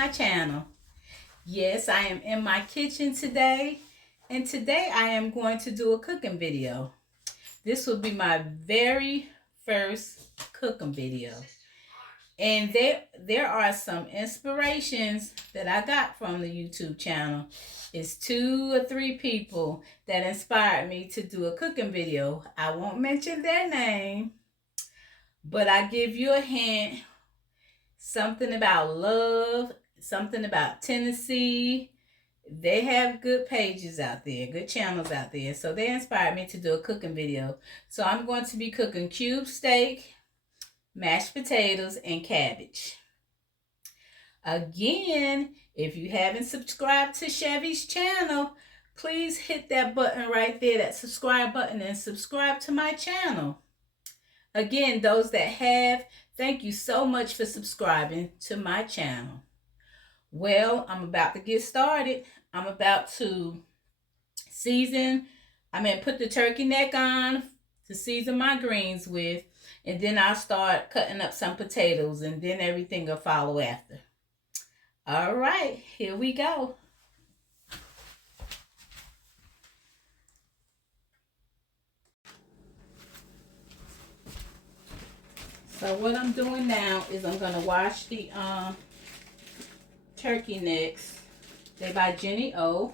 my channel. Yes, I am in my kitchen today, and today I am going to do a cooking video. This will be my very first cooking video. And there are some inspirations that I got from the YouTube channel. It's 2 or 3 people that inspired me to do a cooking video. I won't mention their name, but I give you a hint. Something about love, something about Tennessee. They have good pages out there, good channels out there. So they inspired me to do a cooking video. So I'm going to be cooking cube steak, mashed potatoes, and cabbage. Again, if you haven't subscribed to Chevy's channel, please hit that button right there, that subscribe button, and subscribe to my channel. Again, those that have, thank you so much for subscribing to my channel. Well, I'm about to get started. I'm about to put the turkey neck on to season my greens with, and then I'll start cutting up some potatoes, and then everything will follow after. All right, here we go. So what I'm doing now is I'm going to wash the turkey necks. They by Jenny O.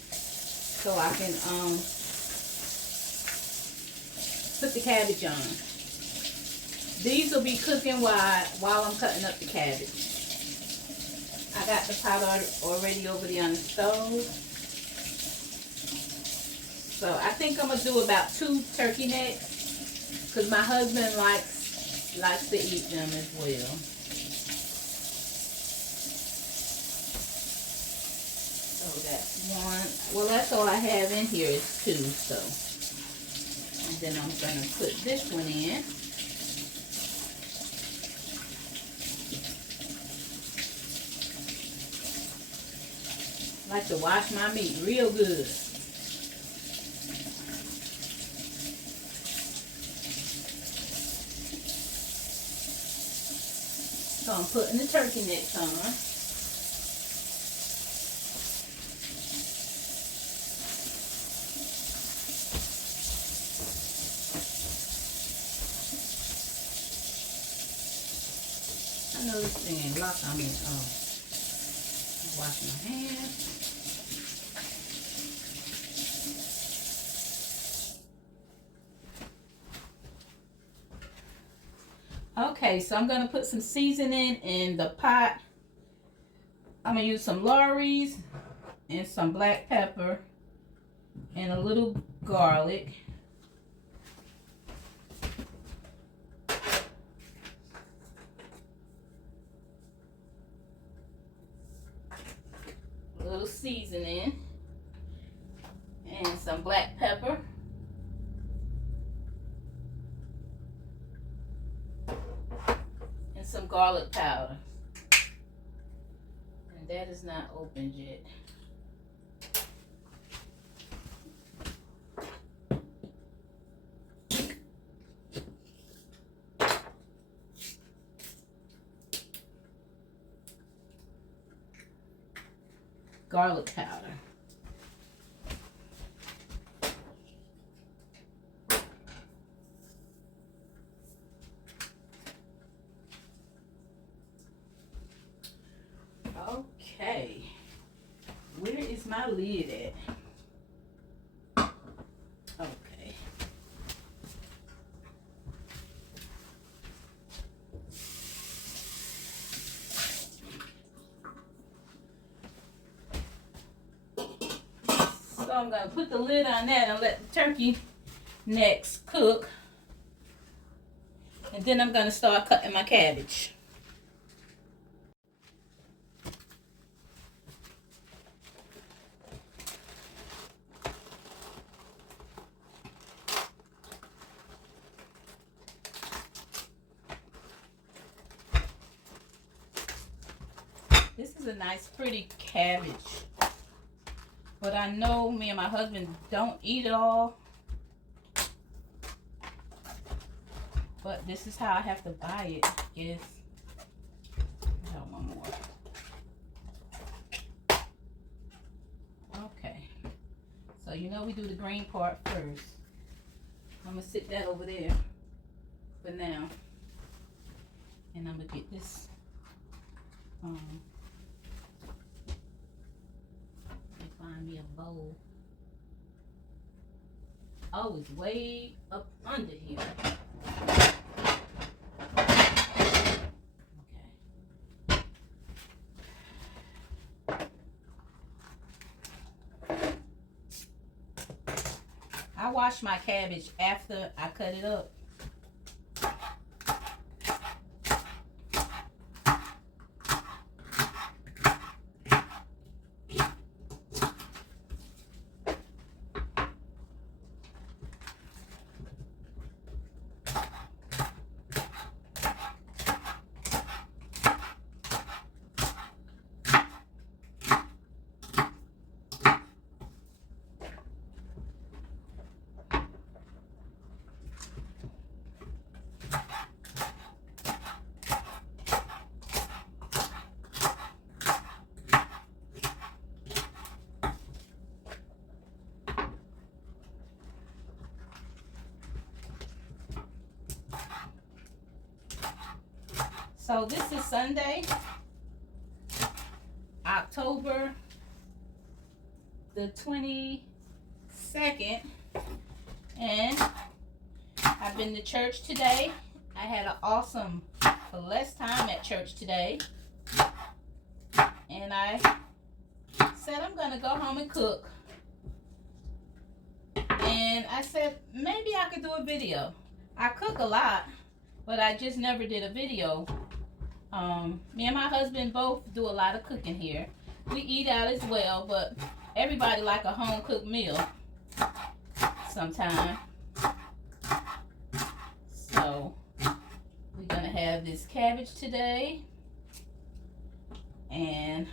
So I can put the cabbage on. These will be cooking while I'm cutting up the cabbage. I got the pot already over there on the stove. So I think I'm going to do about 2 turkey necks, because my husband likes to eat them as well. So that's 1. Well, that's all I have in here is 2. So, and then I'm going to put this one in. I like to wash my meat real good. So I'm putting the turkey necks on. I know this thing ain't locked. Wash my hands. Okay, so I'm going to put some seasoning in the pot. I'm going to use some Lawry's and some black pepper and a little garlic. A little seasoning and some black pepper. Some garlic powder, and that is not opened yet. Garlic powder. Okay, where is my lid at? Okay. So I'm going to put the lid on that and let the turkey necks cook. And then I'm going to start cutting my cabbage. This is a nice, pretty cabbage. But I know me and my husband don't eat it all. But this is how I have to buy it. Yes. I got one more. So you know we do the green part first. I'm gonna sit that over there for now. And I'm gonna get this let me find me a bowl. Oh, it's way up under here. I wash my cabbage after I cut it up. So this is Sunday, October the 22nd, and I've been to church today. I had an awesome, blessed time at church today, and I said I'm gonna go home and cook, and I said maybe I could do a video. I cook a lot, but I just never did a video. Me and my husband both do a lot of cooking here. We eat out as well, but everybody like a home cooked meal sometime. So we're gonna have this cabbage today and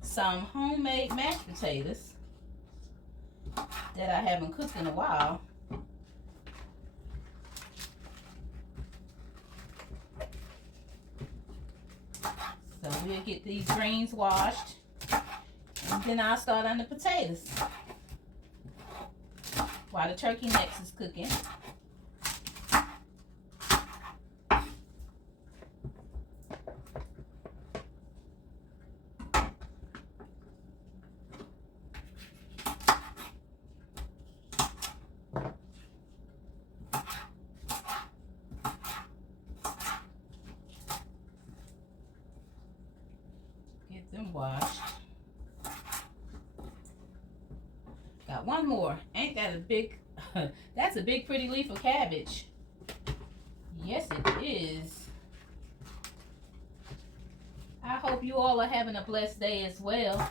some homemade mashed potatoes that I haven't cooked in a while. So we'll get these greens washed, and then I'll start on the potatoes while the turkey necks is cooking. Them washed. Got one more. Ain't that a big that's a big pretty leaf of cabbage. Yes it is. I hope you all are having a blessed day as well.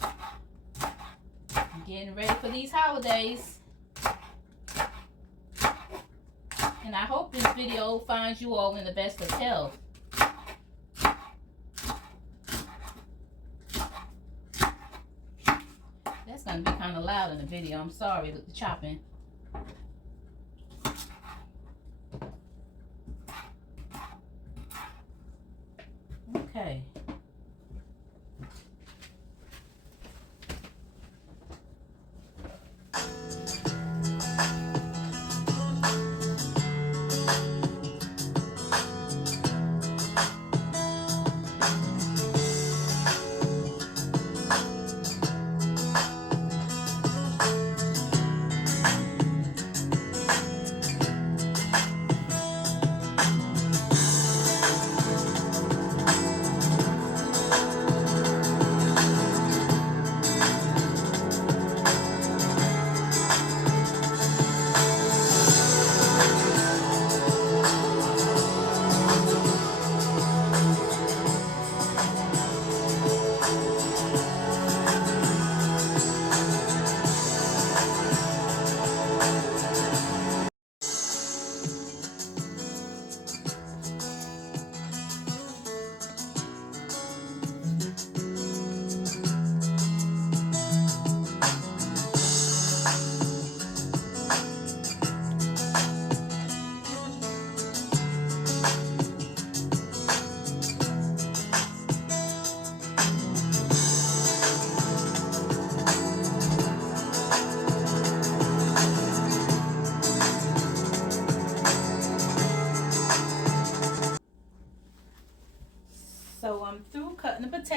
I'm getting ready for these holidays. And I hope this video finds you all in the best of health. It's gonna be kind of loud in the video. I'm sorry with the chopping. Okay.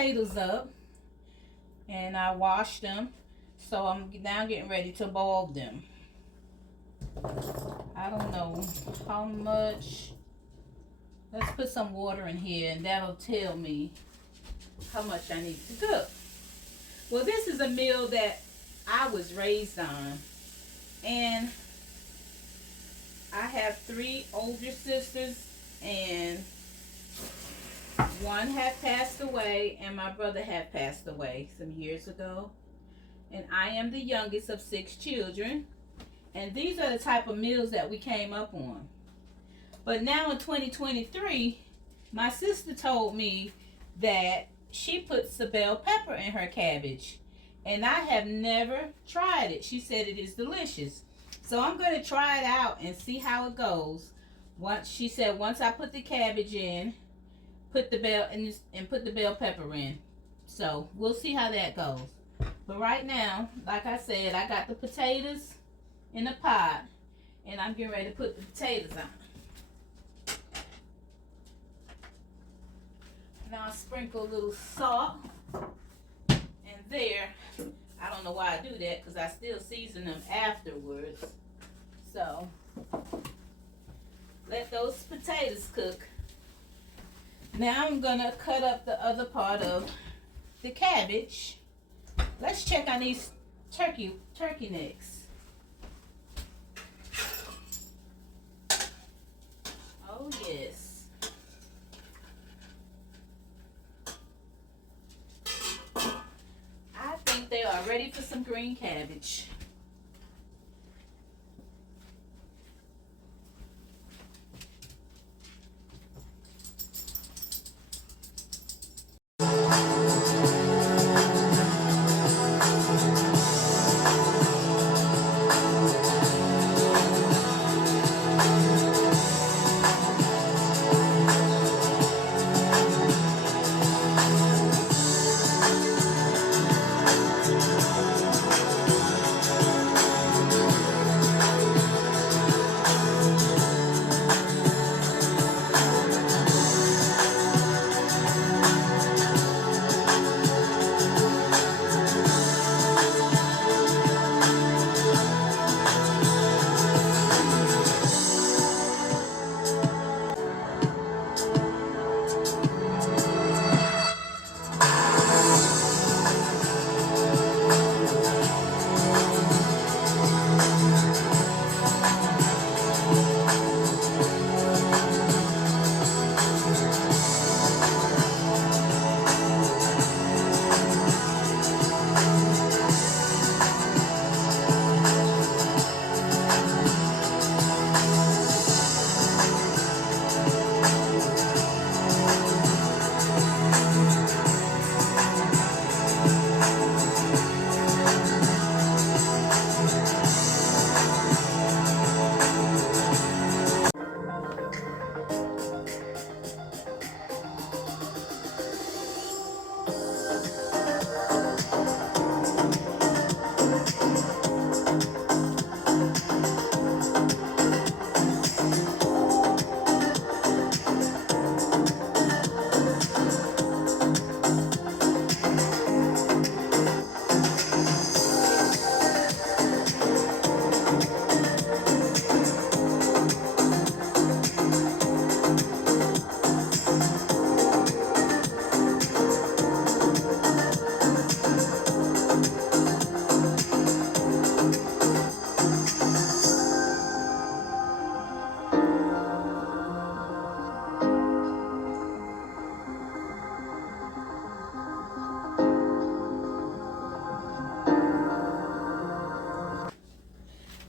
potatoes up and I washed them. So I'm now getting ready to boil them. I don't know how much. Let's put some water in here and that'll tell me how much I need to cook. Well, this is a meal that I was raised on. And I have 3 older sisters and one had passed away and my brother had passed away some years ago. And I am the youngest of 6 children. And these are the type of meals that we came up on. But now in 2023, my sister told me that she puts the bell pepper in her cabbage. And I have never tried it. She said it is delicious. So I'm going to try it out and see how it goes. She said once I put the cabbage in, put the bell pepper in. So we'll see how that goes. But right now, like I said, I got the potatoes in a pot. And I'm getting ready to put the potatoes on. Now I sprinkle a little salt, and there, I don't know why I do that because I still season them afterwards. So let those potatoes cook. Now I'm gonna cut up the other part of the cabbage. Let's check on these turkey necks. Oh yes. They are ready for some green cabbage.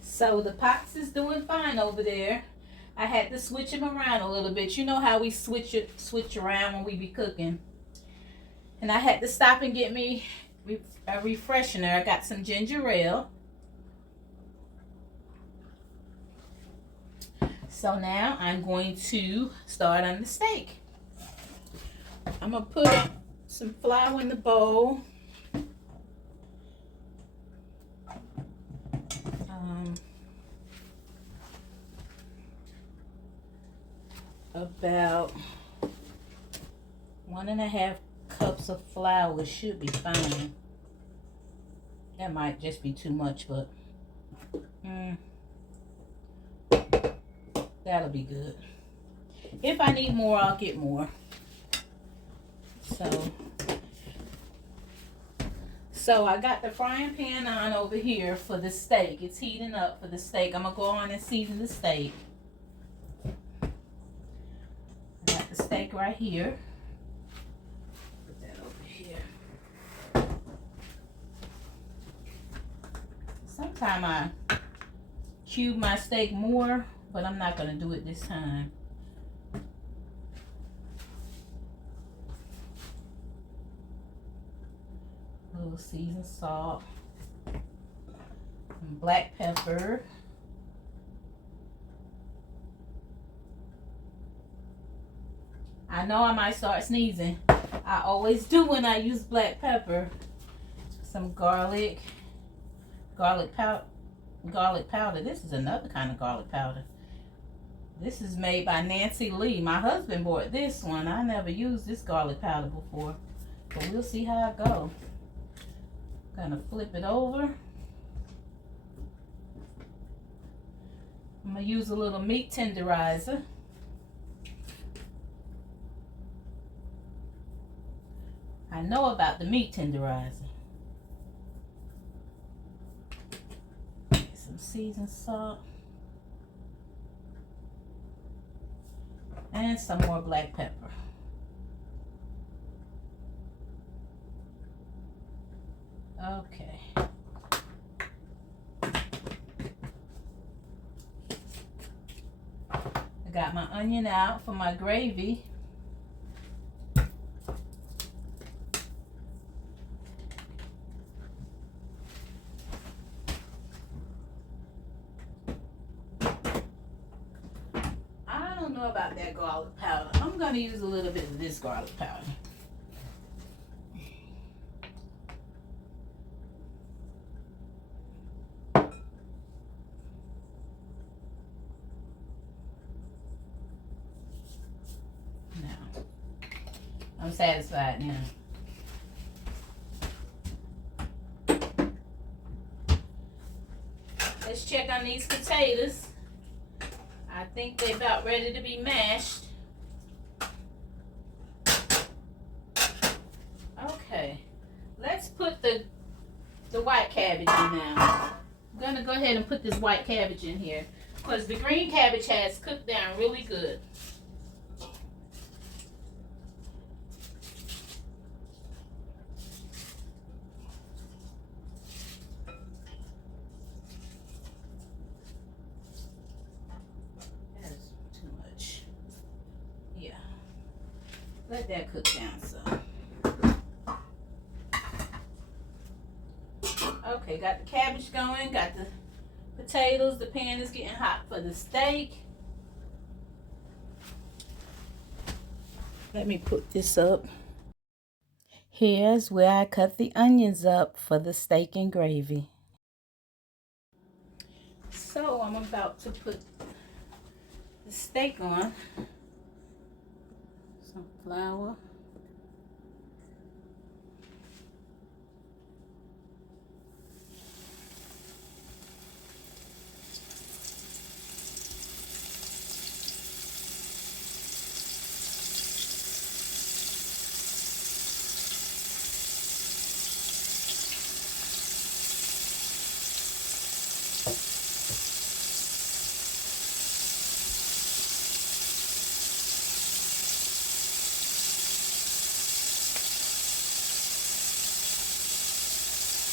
So the pots is doing fine over there. I had to switch them around a little bit. You know how we switch around when we be cooking. And I had to stop and get me a refreshener. I got some ginger ale. So now I'm going to start on the steak. I'm going to put some flour in the bowl. About 1.5 cups ounce of flour should be fine. That might just be too much, but that'll be good. If I need more, I'll get more. So I got the frying pan on over here for the steak. It's heating up for the steak. I'm going to go on and season the steak. I got the steak right here. Put that over here. Sometimes I cube my steak more, but I'm not going to do it this time. A little seasoned salt, some black pepper, I know I might start sneezing. I always do when I use black pepper. Some garlic powder. This is another kind of garlic powder. This is made by Nancy Lee. My husband bought this one. I never used this garlic powder before, but we'll see how it goes. Gonna flip it over. I'm gonna use a little meat tenderizer. I know about the meat tenderizer. Some seasoned salt. And some more black pepper. Okay. I got my onion out for my gravy. I don't know about that garlic powder. I'm going to use a little bit of this garlic powder. I'm satisfied now. Let's check on these potatoes. I think they're about ready to be mashed. Okay, let's put the white cabbage in now. I'm gonna go ahead and put this white cabbage in here because the green cabbage has cooked down really good. Let that cook down some. Okay, got the cabbage going, got the potatoes. The pan is getting hot for the steak. Let me put this up. Here's where I cut the onions up for the steak and gravy. So I'm about to put the steak on. Some flour.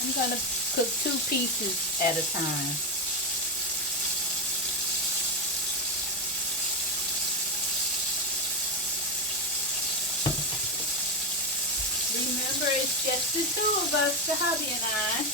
I'm going to cook 2 pieces at a time. Remember, it's just the 2 of us, the hubby and I.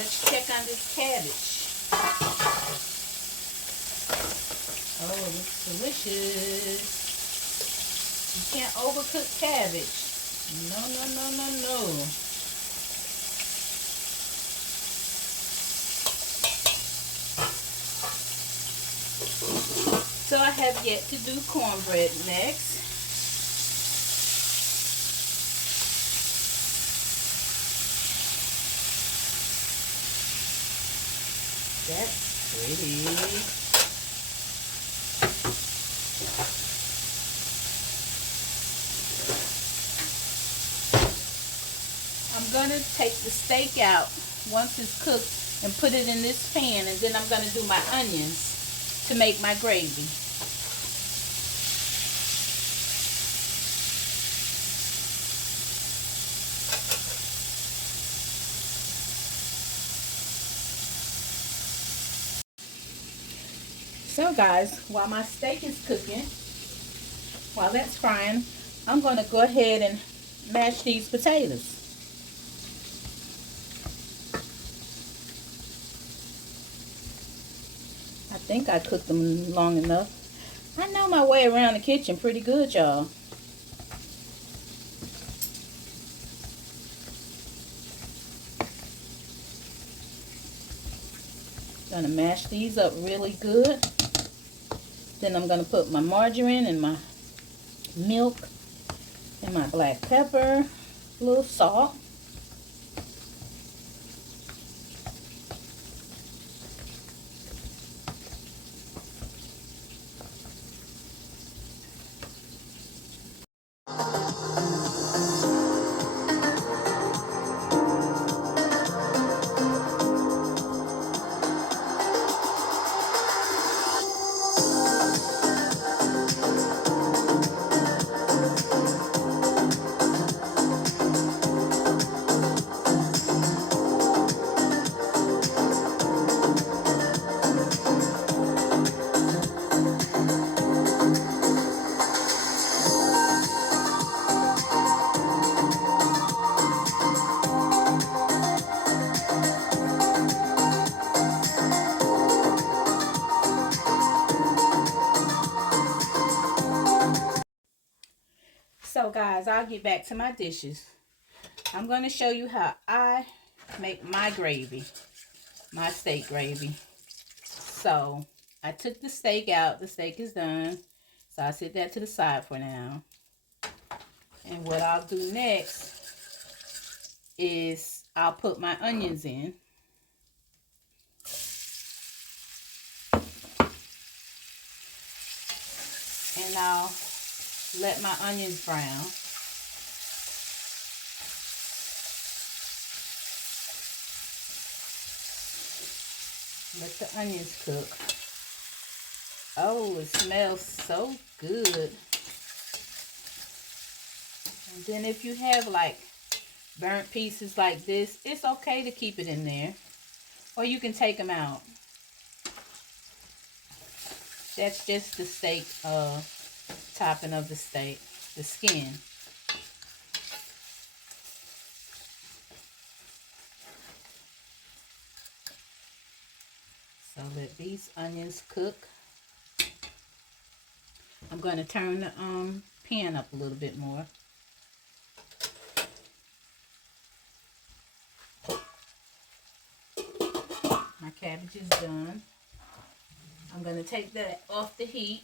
let's check on this cabbage. Oh, it looks delicious. You can't overcook cabbage. No, no, no, no, no. So I have yet to do cornbread next. That's pretty. I'm going to take the steak out once it's cooked and put it in this pan, and then I'm going to do my onions to make my gravy. So guys, while my steak is cooking, while that's frying, I'm going to go ahead and mash these potatoes. I think I cooked them long enough. I know my way around the kitchen pretty good, y'all. Gonna mash these up really good. Then I'm gonna put my margarine and my milk and my black pepper, a little salt. So guys, I'll get back to my dishes. I'm going to show you how I make my gravy, my steak gravy. So I took the steak out. The steak is done. So I'll set that to the side for now. And what I'll do next is I'll put my onions in. And I'll let my onions brown. Let the onions cook. Oh, it smells so good. And then if you have like burnt pieces like this, it's okay to keep it in there. Or you can take them out. That's just the steak topping of the steak, the skin. So let these onions cook. I'm going to turn the pan up a little bit more. My cabbage is done. I'm going to take that off the heat.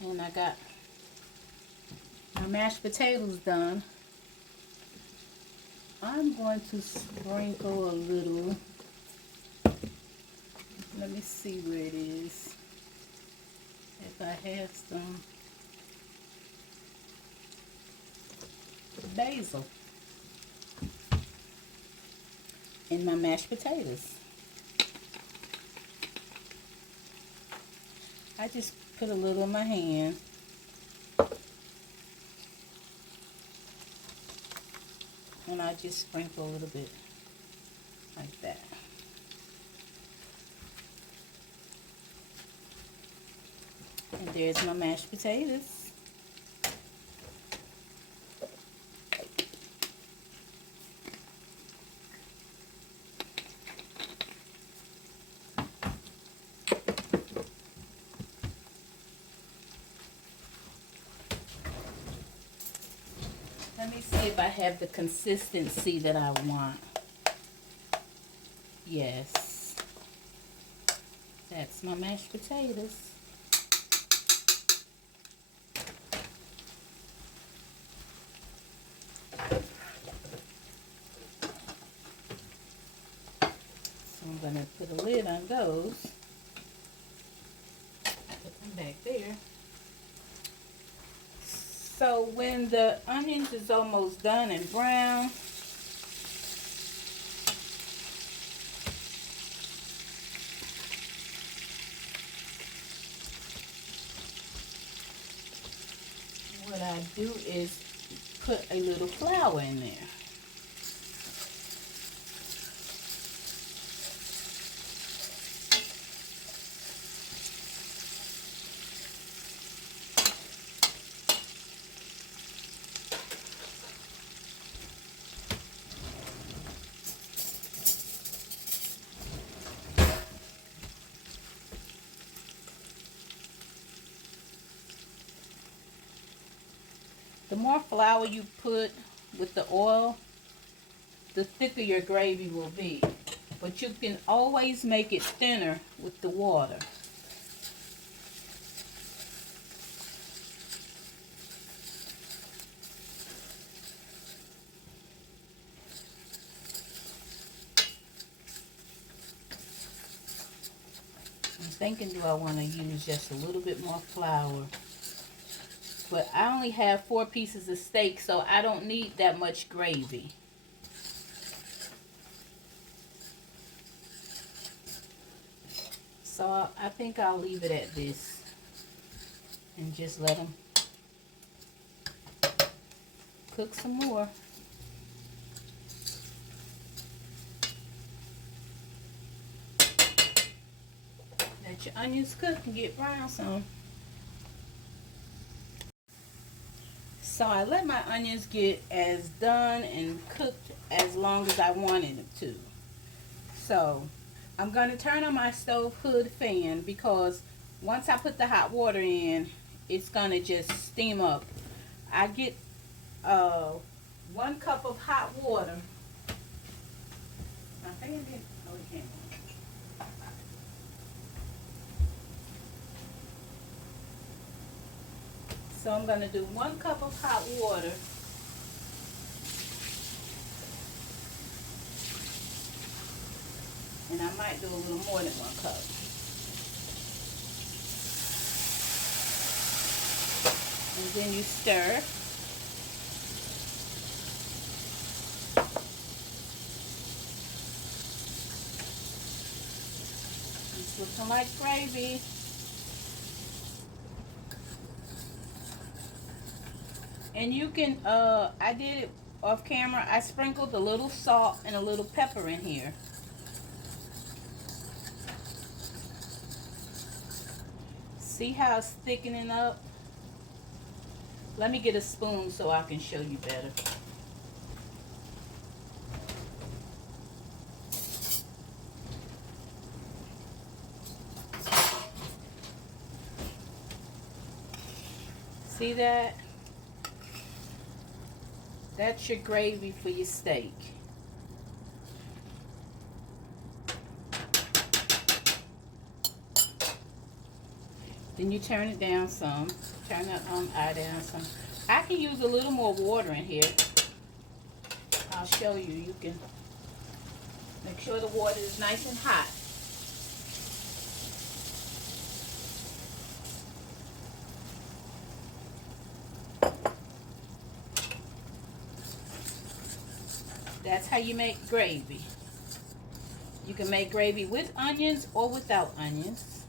And I got my mashed potatoes done. I'm going to sprinkle a little. Let me see where it is. If I have some basil in my mashed potatoes. I just put a little in my hand. And I just sprinkle a little bit like that. And there's my mashed potatoes. Let me see if I have the consistency that I want. Yes. That's my mashed potatoes. So I'm going to put a lid on those. Put them back there. So when the onions is almost done and brown, what I do is put a little flour in there. The more flour you put with the oil, the thicker your gravy will be. But you can always make it thinner with the water. I'm thinking, do I want to use just a little bit more flour? But I only have 4 pieces of steak, so I don't need that much gravy. So I think I'll leave it at this and just let them cook some more. Let your onions cook and get brown some. So I let my onions get as done and cooked as long as I wanted them to. So I'm going to turn on my stove hood fan because once I put the hot water in, it's going to just steam up. I get 1 cup of hot water. I think it did. Oh, it can't. So I'm going to do 1 cup of hot water. And I might do a little more than 1 cup. And then you stir. It's looking like gravy. And you can, I did it off camera. I sprinkled a little salt and a little pepper in here. See how it's thickening up? Let me get a spoon so I can show you better. See that? That's your gravy for your steak. Then you turn it down some. Turn the eye down some. I can use a little more water in here. I'll show you. You can make sure the water is nice and hot. That's how you make gravy. You can make gravy with onions or without onions.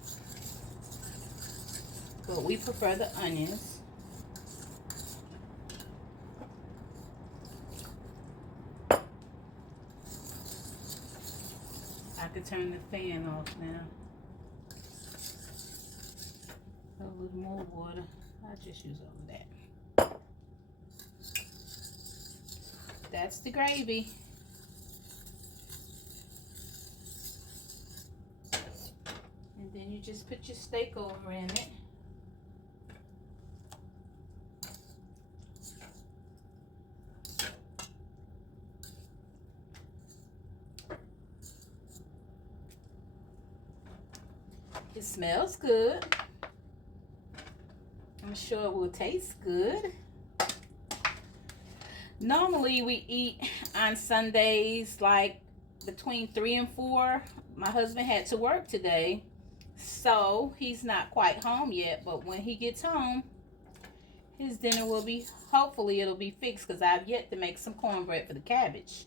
But we prefer the onions. could turn the fan off now. A little more water. I'll just use all of that. That's the gravy. And then you just put your steak over in it. It smells good. I'm sure it will taste good. Normally we eat on Sundays like between 3 and 4. My husband had to work today, so he's not quite home yet, but when he gets home, his dinner will be, hopefully it'll be fixed, because I've yet to make some cornbread for the cabbage.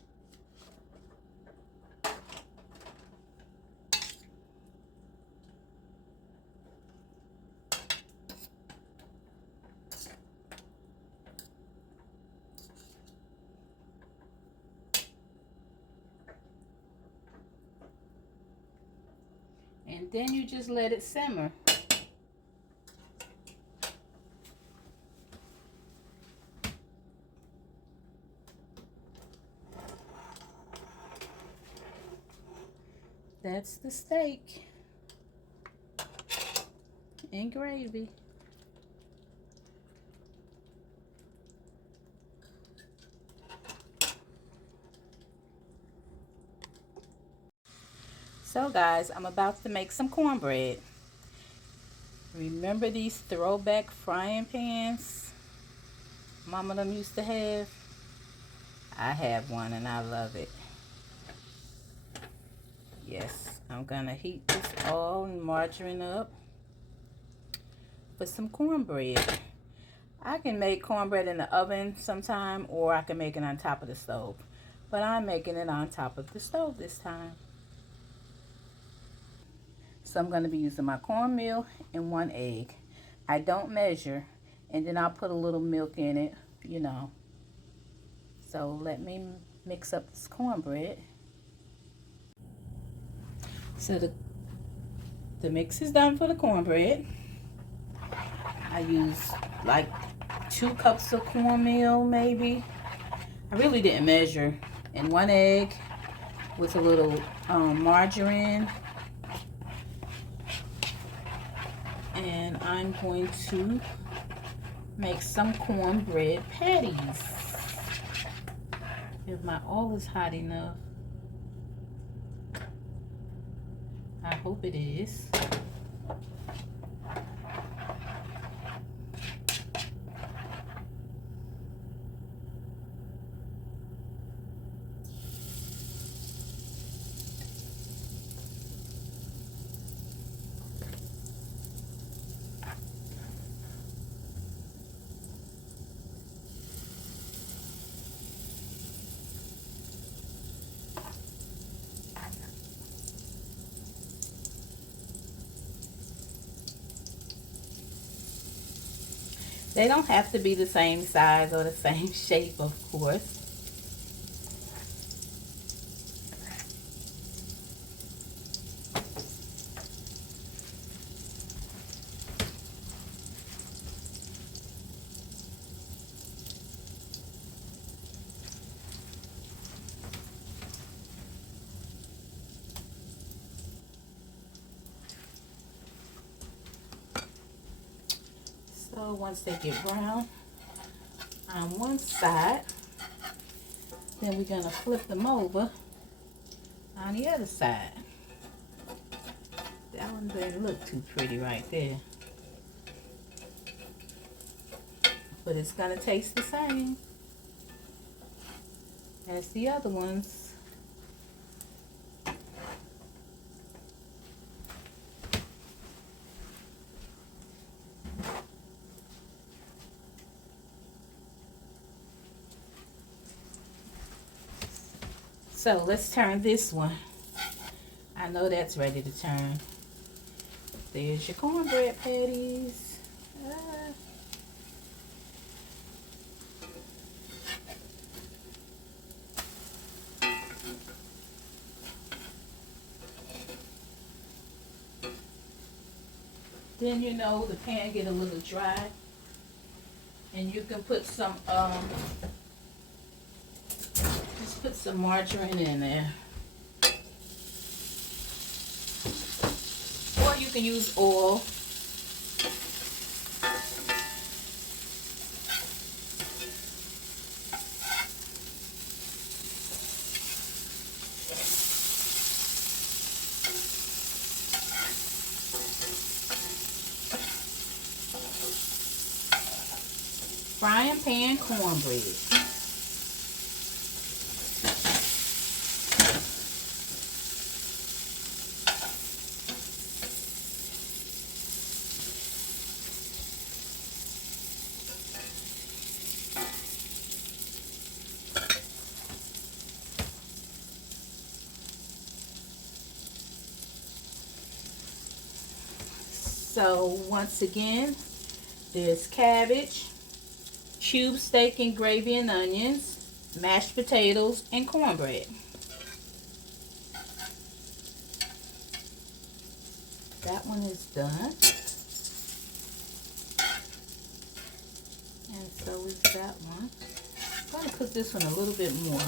And then you just let it simmer. That's the steak and gravy. So guys, I'm about to make some cornbread. Remember these throwback frying pans Mama them used to have? I have one and I love it. Yes, I'm gonna heat this oil and margarine up for some cornbread. I can make cornbread in the oven sometime, or I can make it on top of the stove. But I'm making it on top of the stove this time. So I'm going to be using my cornmeal and 1 egg. I don't measure, and then I'll put a little milk in it, you know. So let me mix up this cornbread. So the mix is done for the cornbread. I use like 2 cups of cornmeal maybe. I really didn't measure. And 1 egg with a little margarine. And I'm going to make some cornbread patties. If my oil is hot enough. I hope it is. They don't have to be the same size or the same shape, of course. So once they get brown on one side, then we're gonna flip them over on the other side. That one doesn't look too pretty right there, but it's gonna taste the same as the other ones. So let's turn this one. I know that's ready to turn. There's your cornbread patties. Then you know the pan get a little dry, and you can put some just put some margarine in there, or you can use oil. Frying pan cornbread. So once again, there's cabbage, cube steak and gravy and onions, mashed potatoes, and cornbread. That one is done. And so is that one. I'm going to cook this one a little bit more.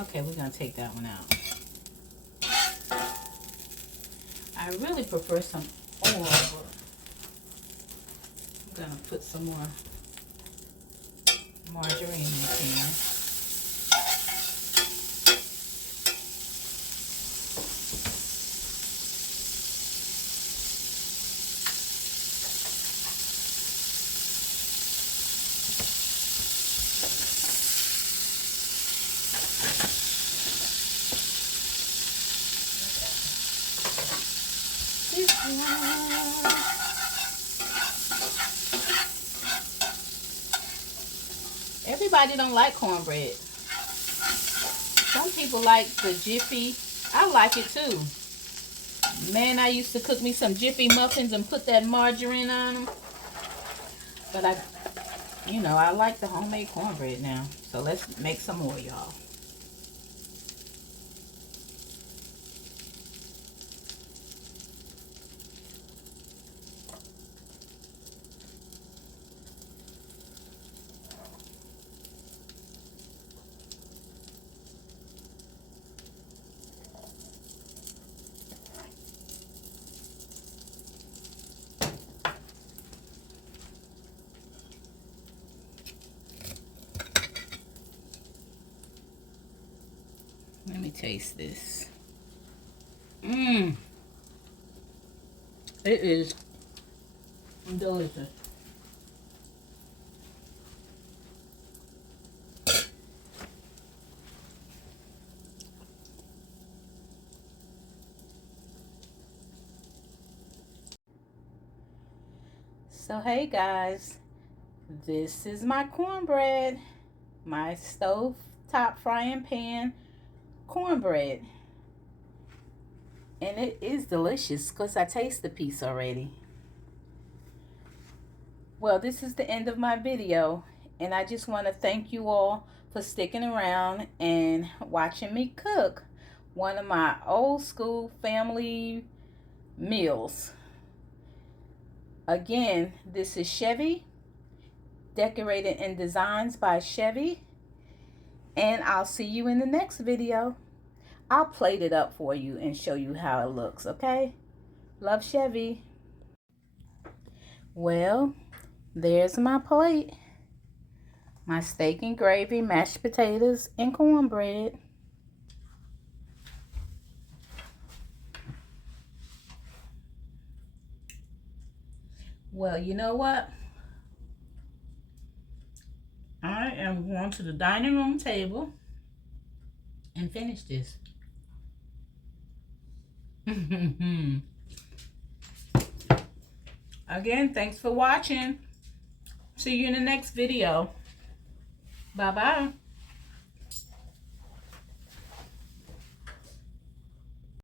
Okay, we're going to take that one out. I really prefer some oil, but I'm going to put some more margarine in the pan. Everybody don't like cornbread. Some people like the Jiffy. I like it too. Man, I used to cook me some Jiffy muffins and put that margarine on them. But I like the homemade cornbread now. So let's make some more, y'all. Let me taste this. It is delicious. So hey guys, this is my cornbread, my stove top frying pan cornbread, and it is delicious because I taste the piece already. Well, this is the end of my video, and I just want to thank you all for sticking around and watching me cook one of my old school family meals. Again, this is Chevy, decorated and designs by Chevy, and I'll see you in the next video. I'll plate it up for you and show you how it looks, okay? Love, Chevy. Well, there's my plate. My steak and gravy, mashed potatoes, and cornbread. Well, you know what? I am going to the dining room table and finish this. Again, thanks for watching. See you in the next video. Bye-bye.